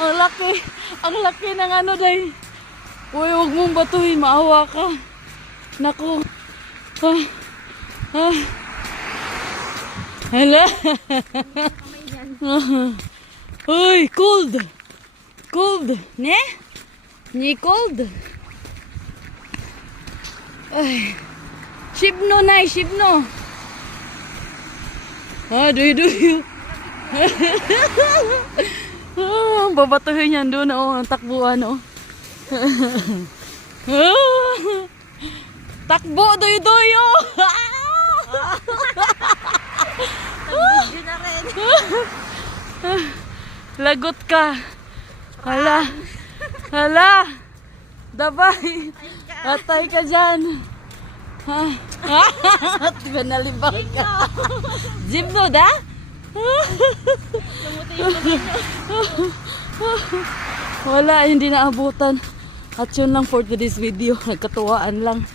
Ang laki ng ano day. Uy, huwag mong batuhin, maawa ka. Naku. Hala. Uy, cold. Cold, ne? Ni cold. Ay. Shibno na, shibno. Duy. Babatuhin yan doon, ang takbuhan, Takbo, doy, Video na rin. Lagot ka. Hala. Dabay. Atay ka dyan. Diba nalibang ka? Jimno da? Wala, hindi naabutan. At yun lang for today's video. Nagkatuwaan lang.